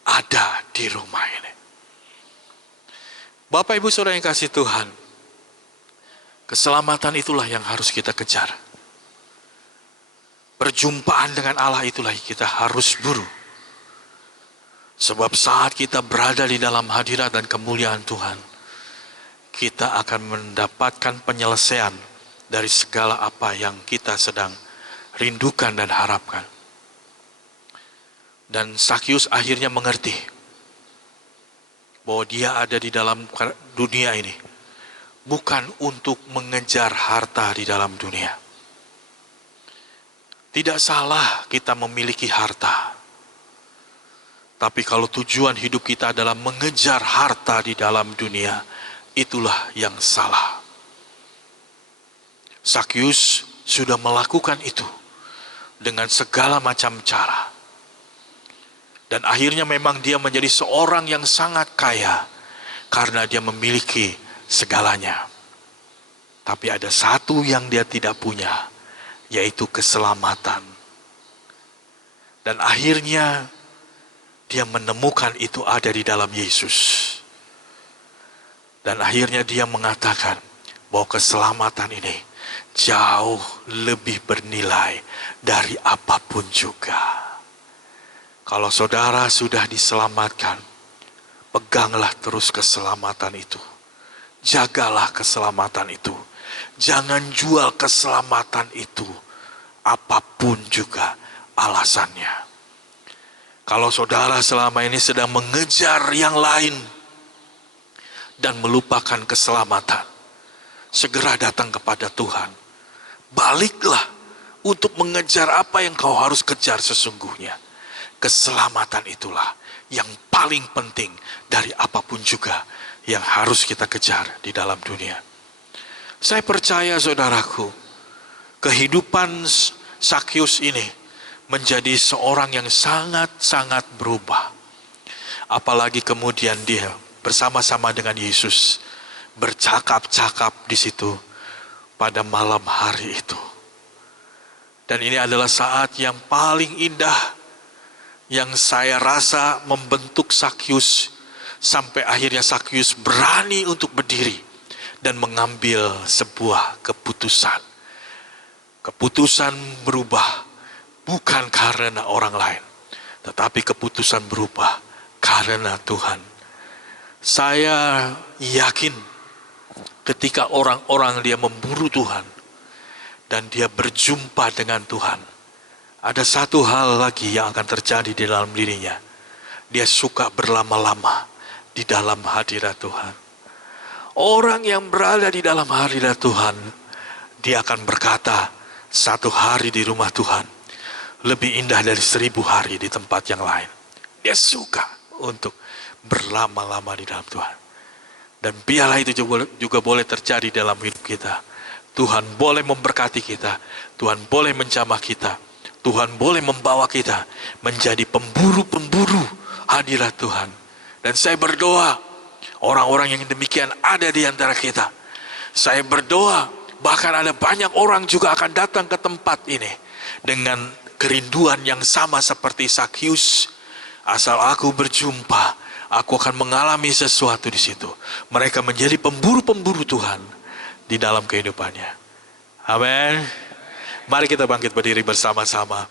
ada di rumah ini. Bapak Ibu Saudara yang kasih Tuhan, keselamatan itulah yang harus kita kejar. Perjumpaan dengan Allah itulah yang kita harus buru. Sebab saat kita berada di dalam hadirat dan kemuliaan Tuhan, kita akan mendapatkan penyelesaian dari segala apa yang kita sedang rindukan dan harapkan. Dan Sakyus akhirnya mengerti bahwa dia ada di dalam dunia ini bukan untuk mengejar harta di dalam dunia. Tidak salah kita memiliki harta. Tapi kalau tujuan hidup kita adalah mengejar harta di dalam dunia, itulah yang salah. Sakyus sudah melakukan itu dengan segala macam cara. Dan akhirnya memang dia menjadi seorang yang sangat kaya karena dia memiliki segalanya. Tapi ada satu yang dia tidak punya, yaitu keselamatan. Dan akhirnya dia menemukan itu ada di dalam Yesus. Dan akhirnya dia mengatakan bahwa keselamatan ini jauh lebih bernilai dari apapun juga. Kalau saudara sudah diselamatkan, peganglah terus keselamatan itu. Jagalah keselamatan itu. Jangan jual keselamatan itu, apapun juga alasannya. Kalau saudara selama ini sedang mengejar yang lain dan melupakan keselamatan, segera datang kepada Tuhan. Baliklah untuk mengejar apa yang kau harus kejar sesungguhnya. Keselamatan itulah yang paling penting dari apapun juga yang harus kita kejar di dalam dunia. Saya percaya saudaraku, kehidupan Sakyus ini menjadi seorang yang sangat-sangat berubah. Apalagi kemudian dia bersama-sama dengan Yesus bercakap-cakap di situ pada malam hari itu. Dan ini adalah saat yang paling indah yang saya rasa membentuk Sakyus sampai akhirnya Sakyus berani untuk berdiri dan mengambil sebuah keputusan. Keputusan berubah bukan karena orang lain, tetapi keputusan berubah karena Tuhan. Saya yakin ketika orang-orang dia memburu Tuhan dan dia berjumpa dengan Tuhan, ada satu hal lagi yang akan terjadi di dalam dirinya. Dia suka berlama-lama di dalam hadirat Tuhan. Orang yang berada di dalam hadirat Tuhan, dia akan berkata, satu hari di rumah Tuhan lebih indah dari 1000 hari di tempat yang lain. Dia suka untuk berlama-lama di dalam Tuhan. Dan biarlah itu juga boleh terjadi dalam hidup kita. Tuhan boleh memberkati kita. Tuhan boleh menjamah kita. Tuhan boleh membawa kita menjadi pemburu-pemburu hadirat Tuhan. Dan saya berdoa, orang-orang yang demikian ada di antara kita. Saya berdoa, bahkan ada banyak orang juga akan datang ke tempat ini dengan kerinduan yang sama seperti Sakyus. Asal aku berjumpa, aku akan mengalami sesuatu di situ. Mereka menjadi pemburu-pemburu Tuhan di dalam kehidupannya. Amin. Mari kita bangkit berdiri bersama-sama.